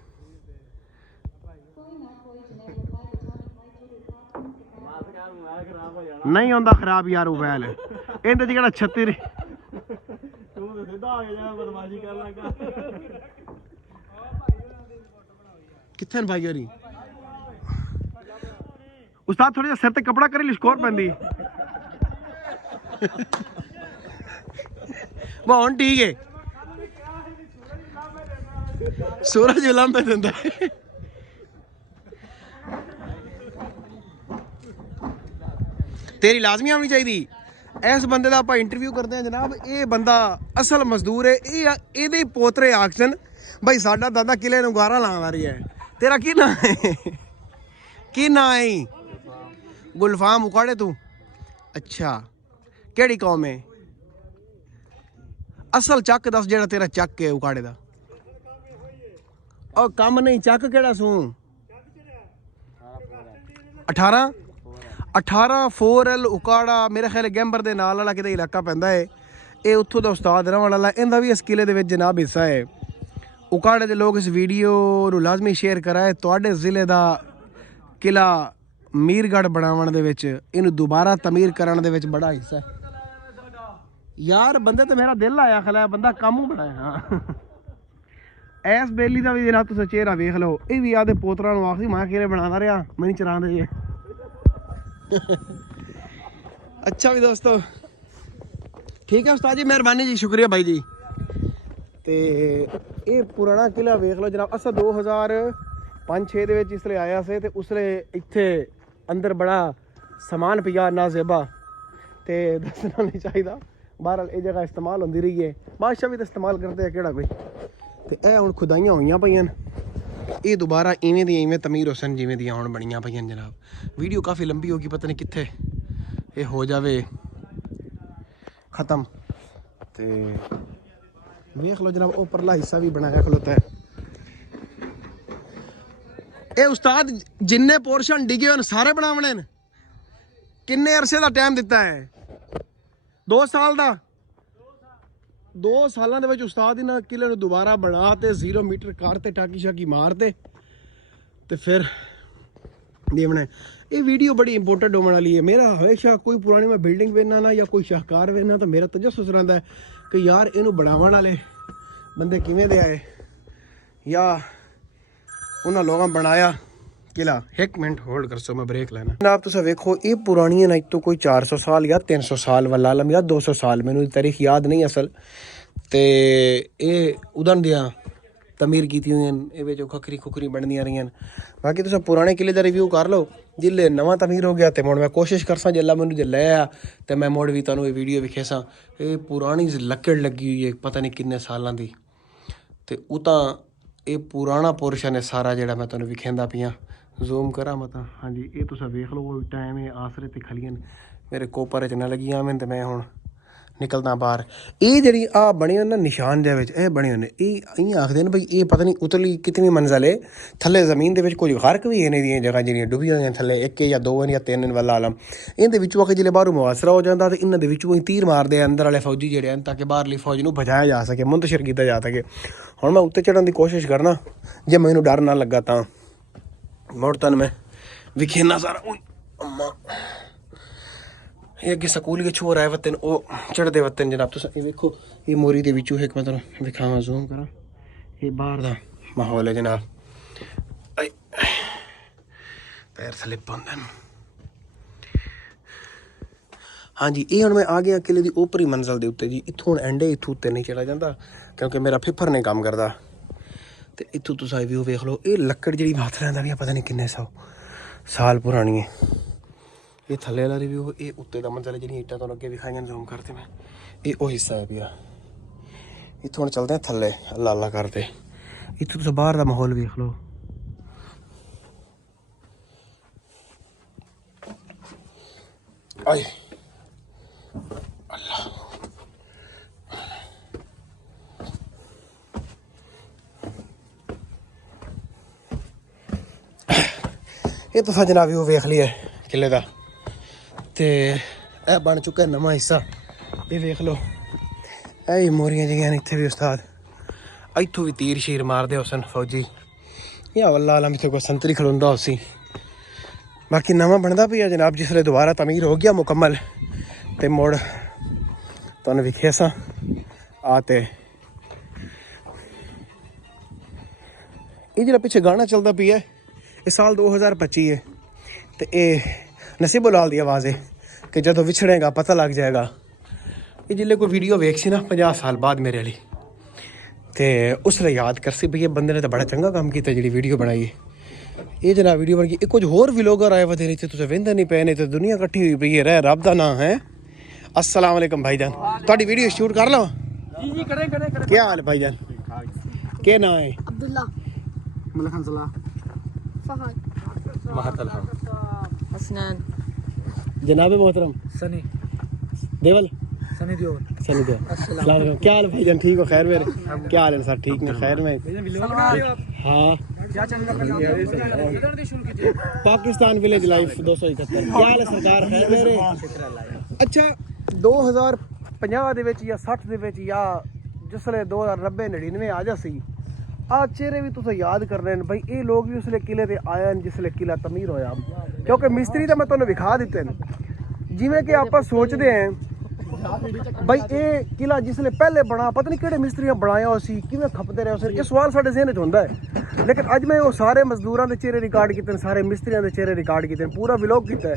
नहीं होंदा खराब यार मोबाइल इहदे च जेहड़ा 36 कित्थे भाई होरी उस्ताद थोड़ी सिर ते कपड़ा करी लिशकोर पैंदी वो हुण ठीक है सूरज लांबे दिंदा तेरी लाजमी आनी चाहिए। इस बंदे का आप इंटरव्यू करते हैं जनाब ये बंदा असल मजदूर है ये पोतरे आखन भाई साडा दादा किले नूं गारा लाण वाली है। तेरा की ना है की ना है? गुलफाम उकाड़े तू? अच्छा केड़ी कौम है? असल चक दस जेड़ा तेरा चक है उकाड़े दा और कम नहीं चक केड़ा सू 18 4L उकाड़ा मेरे ख्याल गैंबर दे नाल वाला किते इलाका पैंदा है। ये उत्थों दा उस्ताद रहण वाला इहदा भी इस किले दे विच जनाब हिस्सा है। उकाड़े दे लोग इस वीडियो नूं लाजमी शेयर कराए। तुहाडे जिले दा किला मीरगढ़ बनावन दे विच इहनूं दोबारा तमीर करन दे विच बड़ा हिस्सा है यार। बंदे तो मेरा दिल आया खला बंदा काम बड़ा है। हाँ इस बेली का भी जनाब तुस चेहरा वेख लो ये भी आदे पोतरा नूं आखदी मैं किले बनादा रहा मैं चरा दे। अच्छा भी दोस्तों ठीक है उस्ताद जी मेहरबानी जी शुक्रिया भाई जी। तो ये पुराना किला वेख लो जनाब असा 2005-6 दे विच इसले आया से ते उसले इत्थे अंदर बड़ा समान पिया नाजेबा ते दसना नहीं चाहिए। बहरहाल ये जगह इस्तेमाल होंदी रही है बादशाह भी तो इस्तेमाल करते हैं केड़ा कोई। तो यह हुण खुदाइयां होईयां पईयां ये दोबारा इवें दी इवें तमीर हुसन जिवें दी हुण बणियां पईयां जनाब। वीडियो काफ़ी लंबी होगी पता नहीं कित्थे ये हो जावे ख़त्म। तो वेख लो जनाब वो परला हिस्सा भी बनाया खलोता है। ਇਹ ਉਸਤਾਦ ਜਿੰਨੇ ਪੋਰਸ਼ਨ ਡਿਗੇ ਹੋਣ ਸਾਰੇ ਬਣਾਵਣੇ ਨੇ। ਕਿੰਨੇ ਅਰਸੇ ਦਾ ਟਾਈਮ ਦਿੱਤਾ ਹੈ? 2 ਸਾਲ ਦਾ। 2 ਸਾਲਾਂ ਦੇ ਵਿੱਚ ਉਸਤਾਦ ਇਹਨਾਂ ਕਿਲੇ ਨੂੰ ਦੁਬਾਰਾ ਬਣਾ ਤੇ 0 ਮੀਟਰ ਕਰ ਤੇ ਟਾਕੀ ਸ਼ਾਕੀ ਮਾਰ ਤੇ ਫਿਰ ਦੇਵਣਾ। ਇਹ ਵੀਡੀਓ ਬੜੀ ਇੰਪੋਰਟੈਂਟ ਹੋਣ ਵਾਲੀ ਹੈ। ਮੇਰਾ ਹਮੇਸ਼ਾ ਕੋਈ ਪੁਰਾਣੀ ਮੈਂ ਬਿਲਡਿੰਗ ਵੇਖਣਾ ਨਾ ਜਾਂ ਕੋਈ ਸ਼ਾਹਕਾਰ ਵੇਖਣਾ ਤਾਂ ਮੇਰਾ ਤਜੱਸੁਸ ਰਹਿੰਦਾ ਹੈ ਕਿ ਯਾਰ ਇਹਨੂੰ ਬਣਾਉਣ ਵਾਲੇ ਬੰਦੇ ਕਿਵੇਂ ਦੇ ਆਏ ਜਾਂ ਉਹਨਾਂ ਲੋਕਾਂ ਬਣਾਇਆ ਕਿਲਾ। 1 ਮਿੰਟ ਹੋਲਡ ਕਰ ਸੋ ਮੈਂ ਬ੍ਰੇਕ ਲੈਣਾ। ਜਨਾਬ ਤੁਸੀਂ ਵੇਖੋ ਇਹ ਪੁਰਾਣੀ ਹੈ ਤੋਂ ਕੋਈ 400 ਸਾਲ ਜਾਂ 300 ਸਾਲ ਵਾਲਾ ਆਲਮ ਜਾਂ 200 ਸਾਲ, ਮੈਨੂੰ ਤਾਰੀਖ ਯਾਦ ਨਹੀਂ ਅਸਲ। ਤੇ ਇਹ ਉਦਨ ਦੀਆਂ ਤਮੀਰ ਕੀਤੀ ਹੋਈਆਂ ਇਹ ਵਿੱਚ ਖੁਕਰੀ ਬਣਦੀਆਂ ਰਹੀਆਂ। ਬਾਕੀ ਤੁਸੀਂ ਪੁਰਾਣੇ ਕਿਲੇ ਦਾ ਰਿਵਿਊ ਕਰ ਲਓ। ਜਿੱਲੇ ਨਵਾਂ ਤਮੀਰ ਹੋ ਗਿਆ ਤੇ ਮੁੜ ਮੈਂ ਕੋਸ਼ਿਸ਼ ਕਰਸਾਂ ਜੇ ਮੈਨੂੰ ਜੇ ਲੈ ਆ ਤੇ ਮੈਂ ਮੁੜ ਵੀ ਤੁਹਾਨੂੰ ਇਹ ਵੀਡੀਓ ਵਿਖੇਸਾਂ। ਇਹ ਪੁਰਾਣੀ ਲੱਕੜ ਲੱਗੀ ਹੋਈ ਹੈ ਪਤਾ ਨਹੀਂ ਕਿੰਨੇ ਸਾਲਾਂ ਦੀ। ਤੇ ਉਹ ਤਾਂ ਇਹ ਪੁਰਾਣਾ ਪੋਰਸ਼ਨ ਹੈ ਸਾਰਾ ਜਿਹੜਾ ਮੈਂ ਤੁਹਾਨੂੰ ਵਿਖਾਉਂਦਾ ਪਿਆ। ਜ਼ੂਮ ਕਰਾਂ ਮਤਾਂ। ਹਾਂਜੀ ਇਹ ਤੁਸੀਂ ਵੇਖ ਲਓ ਉਹ ਟਾਈਮ ਹੈ ਆਸਰੇ ਤੇ ਖਲੀਆਂ ਮੇਰੇ ਕੋਪਰ 'ਚ ਨਾ ਲੱਗੀਆਂ ਮੈਂ ਤੇ ਮੈਂ ਹੁਣ ਨਿਕਲਦਾ ਬਾਹਰ। ਇਹ ਜਿਹੜੀ ਆ ਬਣੀ ਨਾ ਨਿਸ਼ਾਨ ਦੇ ਵਿੱਚ ਇਹ ਬਣੇ ਹੋਏ ਇਹ ਇਂ ਆਖਦੇ ਨੇ ਬਈ ਇਹ ਪਤਾ ਨਹੀਂ ਉਤਲੀ ਕਿਤਨੀ ਮੰਜ਼ਲ ਹੈ ਥੱਲੇ ਜ਼ਮੀਨ ਦੇ ਵਿੱਚ ਕੁਝ ਗਰਕ ਵੀ ਇਹਨਾਂ ਦੀਆਂ ਜਗ੍ਹਾ ਜਿਹੜੀਆਂ ਡੁੱਬੀਆਂ ਹੋਈਆਂ ਥੱਲੇ 1 ਜਾਂ 2 ਜਾਂ 3 ਵਾਲਾ ਆਲਮ। ਇਹਦੇ ਵਿੱਚੋਂ ਕਿ ਜਿਹੜੇ ਬਾਹਰੋਂ ਮੁਆਸਰਾ ਹੋ ਜਾਂਦਾ ਤੇ ਇਹਨਾਂ ਦੇ ਵਿੱਚੋਂ ਹੀ ਤੀਰ ਮਾਰਦੇ ਅੰਦਰ ਵਾਲੇ ਫੌਜੀ ਜਿਹੜੇ ਹਨ ਤਾਂ ਕਿ ਬਾਹਰਲੀ ਫੌਜ ਨੂੰ ਬਚਾਇਆ ਜਾ ਸਕੇ, ਮੁੰਤਸ਼ਰ ਕੀਤਾ ਜਾ ਸਕੇ। ਹੁਣ ਮੈਂ ਉੱਤੇ ਚੜ੍ਹਨ ਦੀ ਕੋਸ਼ਿਸ਼ ਕਰਨਾ ਜੇ ਮੈਨੂੰ ਡਰ ਨਾ ਲੱਗਾ ਤਾਂ ਮੁੜ ਤੁਹਾਨੂੰ ਮੈਂ ਵਿਖੇਨਾ ਸਾਰਾ। ਓਏ ਅੰਮਾ ਇਹ ਅੱਗੇ ਸਕੂਲ ਵਿੱਚ ਹੋ ਰਿਹਾ ਵਤਨ ਉਹ ਚੜ੍ਹਦੇ ਵਤਨ ਜਨਾਬ ਤੁਸੀਂ ਇਹ ਵੇਖੋ। ਇਹ ਮੋਰੀ ਦੇ ਵਿੱਚੋਂ ਇੱਕ ਮੈਂ ਤੁਹਾਨੂੰ ਵਿਖਾਵਾਂ ਜ਼ੂਮ ਕਰਾਂ। ਇਹ ਬਾਹਰ ਦਾ ਮਾਹੌਲ ਹੈ ਜਨਾਬ। ਪੈਰ ਥੱਲੇ ਪਾਉਂਦੇ ਨੇ। ਹਾਂਜੀ ਇਹ ਹੁਣ ਮੈਂ ਆ ਗਿਆ ਕਿਲੇ ਦੀ ਉੱਪਰੀ ਮੰਜ਼ਲ ਦੇ ਉੱਤੇ ਜੀ। ਇੱਥੋਂ ਹੁਣ ਐਂਡੇ ਇੱਥੋਂ ਉੱਤੇ ਨਹੀਂ ਚਲਾ ਜਾਂਦਾ ਕਿਉਂਕਿ ਮੇਰਾ ਫਿਫਰ ਨਹੀਂ ਕੰਮ ਕਰਦਾ। ਤੇ ਇੱਥੋਂ ਤੁਸੀਂ ਵਿਊ ਵੇਖ ਲਓ। ਇਹ ਲੱਕੜ ਜਿਹੜੀ ਹੱਥ ਲੈਂਦਾ ਵੀ ਪਤਾ ਨਹੀਂ ਕਿੰਨੇ 100 ਸਾਲ ਪੁਰਾਣੀ ਹੈ। ਇਹ ਥੱਲੇ ਵਾਲਾ ਰਿਵਿਊ ਇਹ ਉੱਤੇ ਦਾ ਮੰਜ਼ਲ ਜਿਹੜੀਆਂ ਇੱਟਾਂ ਤੁਹਾਨੂੰ ਅੱਗੇ ਵਿਖਾਈਆਂ ਜ਼ੂਮ ਕਰਤੇ ਮੈਂ ਇਹ ਉਹ ਹਿੱਸਾ ਹੈ ਪਿਆ। ਇੱਥੋਂ ਹੁਣ ਚੱਲਦੇ ਹਾਂ ਥੱਲੇ ਅੱਲਾ ਅੱਲਾ ਕਰਦੇ। ਇੱਥੋਂ ਤੁਸੀਂ ਬਾਹਰ ਦਾ ਮਾਹੌਲ ਵੇਖ ਲਓ। ਆਏ ਅੱਲਾ ਇਹ ਤੁਸੀਂ ਜਨਾਬ ਵੀ ਉਹ ਵੇਖ ਲਿਆ ਕਿਲੇ ਦਾ। ਤੇ ਇਹ ਬਣ ਚੁੱਕਾ ਨਵਾਂ ਹਿੱਸਾ। ਇਹ ਵੇਖ ਲਓ ਇਹ ਮੋਰੀਆਂ ਜਿਹੜੀਆਂ ਨੇ ਇੱਥੇ ਵੀ ਉਸਤਾਦ ਇੱਥੋਂ ਵੀ ਤੀਰ ਸ਼ੀਰ ਮਾਰਦੇ ਹੁਸਨ ਫੌਜੀ। ਇਹ ਵੱਲਾ ਆਲਮ ਇੱਥੇ ਕੋਈ ਸੰਤਰੀ ਖਲੋਂਦਾ ਉਸੀ। ਬਾਕੀ ਨਵਾਂ ਬਣਦਾ ਪਿਆ ਜਨਾਬ ਜਿਸਲੇ ਦੁਬਾਰਾ ਤਮੀਰ ਹੋ ਗਿਆ ਮੁਕੰਮਲ ਤੇ ਮੁੜ ਤੁਹਾਨੂੰ ਵਿਖੇ ਸਾਂ ਆ। ਤੇ ਇਹ ਜਿਹੜਾ ਪਿੱਛੇ ਗਾਣਾ ਚੱਲਦਾ ਪਿਆ ਇਹ ਸਾਲ 2025 ਹੈ ਤੇ ਇਹ ਨਸੀਬੁਲ ਲਾਲ ਦੀ ਆਵਾਜ਼ ਹੈ ਕਿ ਜਦੋਂ ਵਿਛੜੇਗਾ ਪਤਾ ਲੱਗ ਜਾਏਗਾ। ਇਹ ਜਿੱਲੇ ਕੋਈ ਵੀਡੀਓ ਵੇਖ ਸੀ ਨਾ 50 ਸਾਲ ਬਾਅਦ ਮੇਰੇ ਵਾਲੀ ਤੇ ਉਸ ਲਈ ਯਾਦ ਕਰਸੀ ਵੀ ਇਹ ਬੰਦੇ ਨੇ ਤਾਂ ਬੜਾ ਚੰਗਾ ਕੰਮ ਕੀਤਾ ਜਿਹੜੀ ਵੀਡੀਓ ਬਣਾਈ ਹੈ। ਇਹ ਜਨਾਬ ਵੀਡੀਓ ਬਣ ਗਈ। ਇਹ ਕੁਝ ਹੋਰ ਵਲੋਗਰ ਆਏ ਵਧੇ ਇੱਥੇ ਤੁਸੀਂ ਵਹਿੰਦੇ ਨਹੀਂ ਪਏ ਨੇ ਤੇ ਦੁਨੀਆ ਇਕੱਠੀ ਹੋਈ ਪਈ ਹੈ। ਰਹਿ ਰੱਬ ਦਾ ਨਾਮ ਹੈ। अस्सलाम वालेकुम भाईजान। ਤੁਹਾਡੀ ਵੀਡੀਓ ਸ਼ੂਟ ਕਰ ਲਵਾਂ? जी जी करें करें करें। क्या हाल है भाईजान? क्या नाम है? अब्दुल्ला, मलिक हंसला, फहद, महतल हसनैन, जनाब मोहतरम सनी देवल सनी दियोर। सनी देवल। अस्सलाम वालेकुम। क्या हाल है भाईजान? ठीक हो? खैर मेरे क्या हाल है सर? ठीक ने खैर में? हाँ क्या चैनल पाकिस्तान विलेज लाइफ 271। क्या हाल है सरकार? खैर मेरे? अच्छा 2050 ਦੇ ਵਿੱਚ ਜਾਂ 60 ਦੇ ਵਿੱਚ ਜਾਂ ਜਿਸਲੇ 2090 99 ਆ ਜਾ ਸੀ ਆ ਚਿਹਰੇ ਵੀ ਤੁਸੀਂ ਯਾਦ ਕਰਨੇ ਨੇ ਬਈ। ਇਹ ਲੋਕ ਵੀ ਉਸਲੇ ਕਿਲੇ ਤੇ ਆਏ ਨੇ ਜਿਸਲੇ ਕਿਲਾ ਤਮੀਰ ਹੋਇਆ ਕਿਉਂਕਿ ਮਿਸਤਰੀ ਤਾਂ ਮੈਂ ਤੁਹਾਨੂੰ ਵਿਖਾ ਦਿੱਤੇ ਨੇ। ਜਿਵੇਂ ਕਿ ਆਪਾਂ ਸੋਚਦੇ ਹਾਂ ਬਈ ਇਹ ਕਿਲਾ ਜਿਸਲੇ ਪਹਿਲੇ ਬਣਾ ਪਤਾ ਨਹੀਂ ਕਿਹੜੇ ਮਿਸਤਰੀਆਂ ਬਣਾਇਆ ਹੋ ਸੀ ਕਿਵੇਂ ਖਪਦੇ ਰਹੇ ਸੀ। ਇਹ ਸਵਾਲ ਸਾਡੇ ਜ਼ਿਹਨ 'ਚ ਹੁੰਦਾ ਹੈ ਲੇਕਿਨ ਅੱਜ ਮੈਂ ਉਹ ਸਾਰੇ ਮਜ਼ਦੂਰਾਂ ਦੇ ਚਿਹਰੇ ਰਿਕਾਰਡ ਕੀਤੇ ਨੇ, ਸਾਰੇ ਮਿਸਤਰੀਆਂ ਦੇ ਚਿਹਰੇ ਰਿਕਾਰਡ ਕੀਤੇ ਨੇ, ਪੂਰਾ ਵਲੌਗ ਕੀਤਾ ਹੈ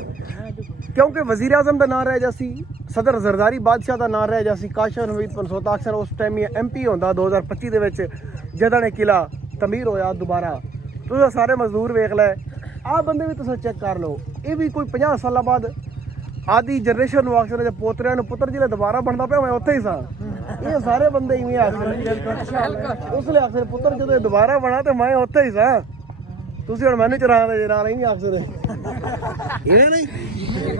ਕਿਉਂਕਿ ਵਜ਼ੀਰ ਆਜ਼ਮ ਦਾ ਨਾਂ ਰਹਿ ਜਾ ਸੀ, ਸਦਰ ਜ਼ਰਦਾਰੀ ਬਾਦਸ਼ਾਹ ਦਾ ਨਾਂ ਰਹਿ ਜਾ ਸੀ, ਕਾਸ਼ਰ ਹਮੀਦ ਪਨਸੋਤਾ ਅਕਸਰ ਉਸ ਟਾਈਮ ਹੀ MP ਹੁੰਦਾ 2025 ਦੇ ਵਿੱਚ ਜਦੋਂ ਨੇ ਕਿਲਾ ਤਮੀਰ ਹੋਇਆ ਦੁਬਾਰਾ। ਤੁਸੀਂ ਸਾਰੇ ਮਜ਼ਦੂਰ ਵੇਖ ਲੈ ਆਹ ਬੰਦੇ ਵੀ ਤੁਸੀਂ ਚੈੱਕ ਕਰ ਲਓ। ਇਹ ਵੀ ਕੋਈ 50 ਸਾਲਾਂ ਬਾਅਦ ਆਦੀ ਜਨਰੇਸ਼ਨ ਨੂੰ ਆਖਦੇ ਨੇ ਪੋਤਰਿਆਂ ਨੂੰ ਪੁੱਤਰ ਜਿਹੜੇ ਦੁਬਾਰਾ ਬਣਦਾ ਪਿਆ ਮੈਂ ਉੱਥੇ ਹੀ ਸਾਂ। ਇਹ ਸਾਰੇ ਬੰਦੇ ਇਵੇਂ ਆਖਦੇ ਉਸ ਲਈ ਆਖਦੇ ਪੁੱਤਰ ਜਦੋਂ ਦੁਬਾਰਾ ਬਣਾ ਤੇ ਮੈਂ ਉੱਥੇ ਹੀ ਸਾਂ। ਤੁਸੀਂ ਹੁਣ ਮੈਨੂੰ ਚਰਾ ਦੇ ਨਾਲ ਨਹੀਂ ਆਖ ਸਕਦੇ ਇਹ ਨਹੀਂ।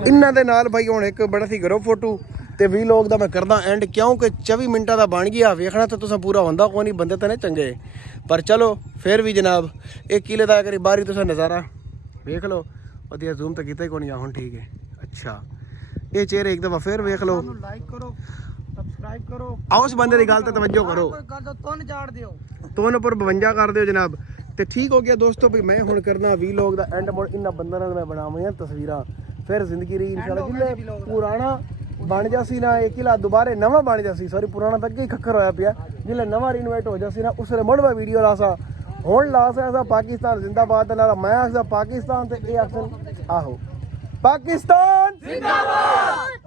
ਇਹਨਾਂ ਦੇ ਨਾਲ ਭਾਈ ਹੁਣ ਇੱਕ ਬੜਾ ਸੀ ਕਰੋ ਫੋਟੋ ਤੇ ਵੀਲੋਗ ਦਾ ਮੈਂ ਕਰਦਾ ਐਂਡ ਕਿਉਂਕਿ 24 ਮਿੰਟਾਂ ਦਾ ਬਣ ਗਿਆ ਵੇਖਣਾ ਤਾਂ ਤੁਸੀਂ ਪੂਰਾ ਹੁੰਦਾ ਕੋਈ ਨਹੀਂ ਬੰਦੇ ਤਾਂ ਨੇ ਚੰਗੇ ਪਰ ਚਲੋ ਫਿਰ ਵੀ ਜਨਾਬ ਇਹ ਕਿਲੇ ਦਾ ਕਰੀ ਬਾਹਰੀ ਤੁਸੀਂ ਨਜ਼ਾਰਾ ਵੇਖ ਲਓ ਵਧੀਆ ਜ਼ੂਮ ਤਾਂ ਕੀਤਾ ਹੀ ਕੋਈ ਨਹੀਂ ਹੁਣ ਠੀਕ ਹੈ ਅੱਛਾ ਇਹ ਚਿਹਰੇ ਇੱਕ ਦਫਾ ਫਿਰ ਵੇਖ ਲਓ ਲਾਈਕ ਕਰੋ ਸਬਸਕ੍ਰਾਈਬ ਕਰੋ ਆਓ ਉਸ ਬੰਦੇ ਦੀ ਗੱਲ ਤੇ ਤਵੱਜੋ ਕਰੋ ਕੋਈ ਗੱਲ ਤੋਂ ਚਾੜ ਦਿਓ ਤੋਨ ਉੱਪਰ 52 ਕਰ ਦਿਓ ਜਨਾਬ ਤੇ ਠੀਕ ਹੋ ਗਿਆ ਦੋਸਤੋ ਵੀ ਮੈਂ ਹੁਣ ਕਰਨਾ ਵੀਲੋਗ ਦਾ ਐਂਡ ਮੋਡ ਇਹਨਾਂ ਬੰਦਿਆਂ ਨਾਲ ਮੈਂ ਬਣਾਵਾਂਗਾ ਤਸਵੀਰਾਂ ਫਿਰ ਜ਼ਿੰਦਗੀ ਰਹੀ ਇਨਸ਼ਾਅੱਲਾ ਜਿੱਲੇ ਪੁਰਾਣਾ ਬਣ ਜਾਸੀ ਨਾ ਇਹ ਕਿਲਾ ਦੁਬਾਰੇ ਨਵਾਂ ਬਣ ਜਾਸੀ ਸੌਰੀ ਪੁਰਾਣਾ ਤਾਂ ਅੱਗੇ ਹੀ ਖੱਖਰ ਹੋਇਆ ਪਿਆ ਜਿੱਲੇ ਨਵਾਂ ਰੀਨੋਵੇਟ ਹੋ ਜਾਸੀ ਨਾ ਉਸਰੇ ਮੁੜਵਾ ਵੀਡੀਓ ਲਾਸਾ ਹੁਣ ਲਾਸਾ ਐਸਾ ਪਾਕਿਸਤਾਨ ਜ਼ਿੰਦਾਬਾਦ ਦੇ ਨਾਲ ਮੈਂ ਆਖਦਾ ਪਾਕਿਸਤਾਨ ਤੇ ਇਹ ਆਖਣ ਆਹੋ ਪਾਕਿਸਤਾਨ ਜ਼ਿੰਦਾਬਾਦ